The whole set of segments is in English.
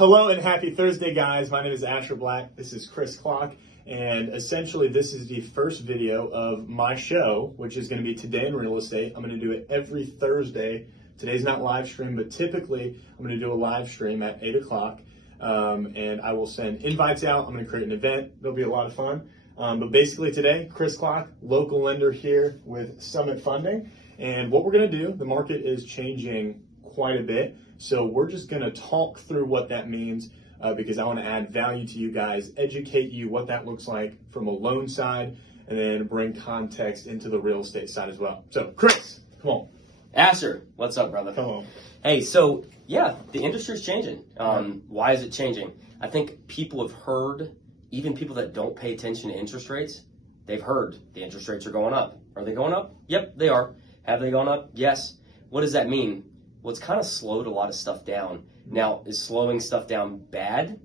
Hello and happy Thursday, guys. My name is ASHER Black. This is Chris Kloc, and essentially this is the first video of my show, which is going to be Today in Real Estate. I'm going to do it every Thursday. Today's not live stream, but typically I'm going to do a live stream at 8 o'clock, and I will send invites out. I'm going to create an event. It'll be a lot of fun. But basically today, Chris Kloc, local lender here with Summit Funding. And what we're going to do, the market is changing quite a bit. So we're just going to talk through what that means because I want to add value to you guys, educate you what that looks like from a loan side, and then bring context into the real estate side as well. So Chris, come on. ASHER, what's up, brother? Come on. Hey, so yeah, the industry's changing. Why is it changing? I think people have heard, even people that don't pay attention to interest rates, they've heard the interest rates are going up. Are they going up? Yep, they are. Have they gone up? Yes. What does that mean? Well, it's kind of slowed a lot of stuff down. Now, is slowing stuff down bad?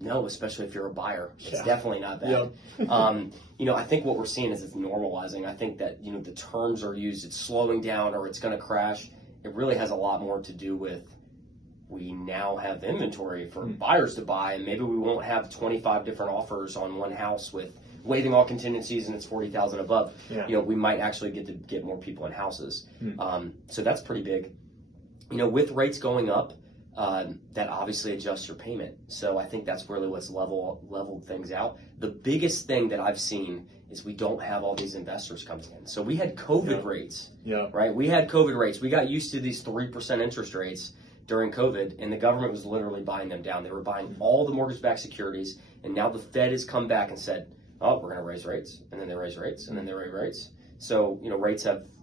No, especially if you're a buyer. It's definitely not bad. Yep. I think what we're seeing is it's normalizing. I think that, the terms are used, it's slowing down or it's going to crash. It really has a lot more to do with we now have inventory for buyers to buy, and maybe we won't have 25 different offers on one house with waiving all contingencies and it's 40,000 above. Yeah. We might actually get more people in houses. So that's pretty big. With rates going up, that obviously adjusts your payment. So I think that's really what's leveled things out. The biggest thing that I've seen is we don't have all these investors coming in. So we had COVID rates, right? We had COVID rates. We got used to these 3% interest rates during COVID, and the government was literally buying them down. They were buying all the mortgage-backed securities, and now the Fed has come back and said, oh, we're going to raise rates, and then they raise rates, and then they raise rates. So,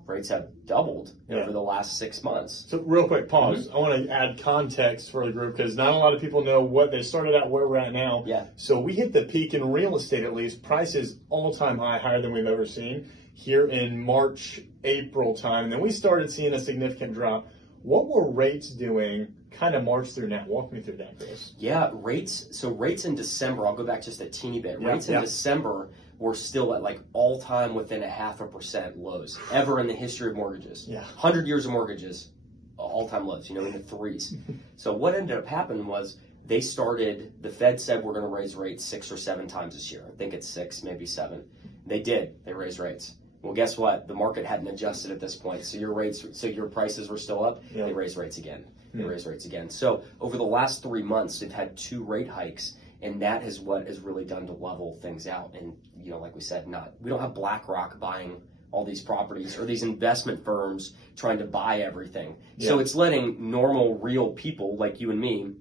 rates have doubled over the last 6 months. So real quick, pause. I want to add context for the group because not a lot of people know what they started out where we're at now. Yeah. So we hit the peak in real estate, at least. Prices all-time high, higher than we've ever seen here in March, April time. And then we started seeing a significant drop. What were rates doing kind of March through now? Walk me through that, Chris. Yeah, rates in December, I'll go back just a teeny bit. Rates in December were still at like all-time within 0.5% lows ever in the history of mortgages. 100 years of mortgages, all-time lows, in the threes. So what ended up happening was the Fed said we're going to raise rates 6 or 7 times this year. I think it's 6, maybe 7. They did. They raised rates. Well, guess what? The market hadn't adjusted at this point. So your prices were still up. They raised rates again. They raised rates again. So over the last 3 months, they've had 2 rate hikes, and that is what has really done to level things out. And like we said, we don't have BlackRock buying all these properties or these investment firms trying to buy everything. So it's letting normal, real people like you and me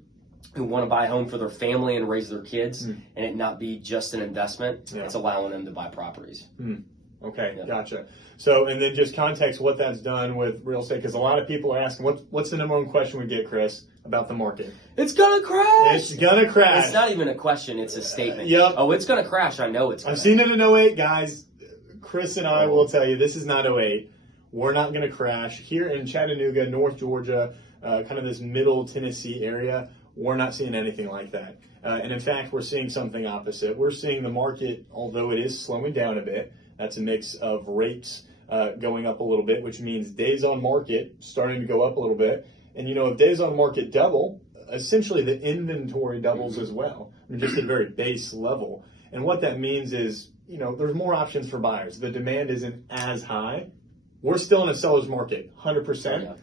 who want to buy a home for their family and raise their kids, and it not be just an investment. It's allowing them to buy properties. Okay, gotcha. So, and then just context what that's done with real estate, because a lot of people are asking, what's the number one question we get, Chris, about the market? It's gonna crash! It's gonna crash! It's not even a question, it's a statement. Oh, it's gonna crash, I know it's gonna. I've seen it in 08, guys. Chris and I will tell you, this is not 08. We're not gonna crash. Here in Chattanooga, North Georgia, kind of this middle Tennessee area, we're not seeing anything like that. And in fact, we're seeing something opposite. We're seeing the market, although it is slowing down a bit, that's a mix of rates going up a little bit, which means days on market starting to go up a little bit. And, if days on market double, essentially the inventory doubles as well. I mean, just at a very base level. And what that means is, there's more options for buyers. The demand isn't as high. We're still in a seller's market, 100%.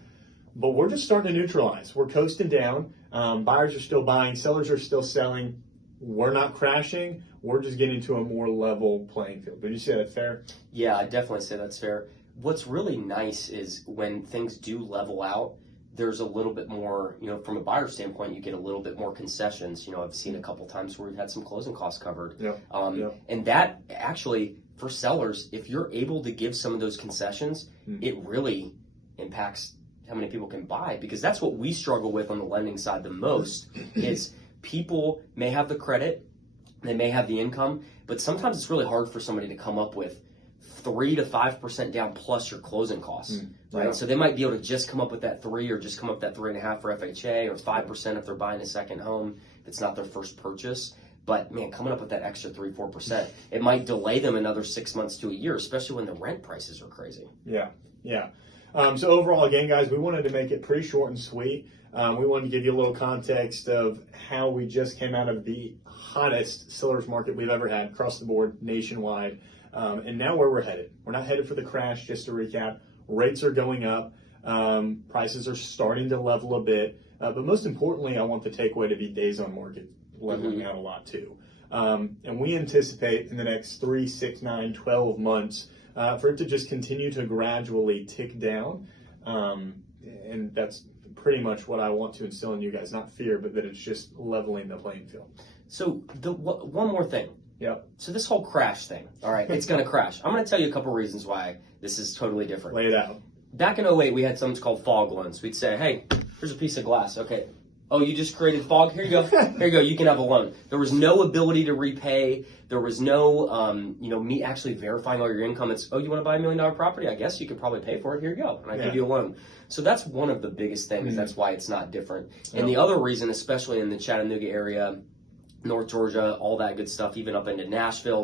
But we're just starting to neutralize. We're coasting down. Buyers are still buying. Sellers are still selling. We're not crashing. We're just getting to a more level playing field. Would you say that's fair? Yeah, I definitely say that's fair. What's really nice is when things do level out, there's a little bit more, from a buyer standpoint, you get a little bit more concessions. I've seen a couple times where we've had some closing costs covered. And that actually, for sellers, if you're able to give some of those concessions, it really impacts how many people can buy, because that's what we struggle with on the lending side the most is people may have the credit, they may have the income, but sometimes it's really hard for somebody to come up with 3 to 5% down plus your closing costs, right? So they might be able to just come up with that 3 or just come up with that 3.5 for FHA or 5% if they're buying a second home if it's not their first purchase. But man, coming up with that extra 3-4%, it might delay them another 6 months to a year, especially when the rent prices are crazy. So overall, again, guys, we wanted to make it pretty short and sweet. We wanted to give you a little context of how we just came out of the hottest seller's market we've ever had across the board, nationwide, and now where we're headed. We're not headed for the crash, just to recap. Rates are going up. Prices are starting to level a bit. But most importantly, I want the takeaway to be days on market leveling out a lot too. And we anticipate in the next 3, 6, 9, 12 months for it to just continue to gradually tick down. And that's pretty much what I want to instill in you guys, not fear, but that it's just leveling the playing field. So one more thing. Yep. So this whole crash thing, all right, it's going to crash. I'm going to tell you a couple reasons why this is totally different. Lay it out. Back in 2008, we had something called fog loans. We'd say, hey, here's a piece of glass. Okay. Oh, you just created fog? Here you go. Here you go. You can have a loan. There was no ability to repay. There was no, me actually verifying all your income. It's, oh, you want to buy $1 million property? I guess you could probably pay for it. Here you go. And I give you a loan. So that's one of the biggest things. That's why it's not different. And the other reason, especially in the Chattanooga area, North Georgia, all that good stuff, even up into Nashville,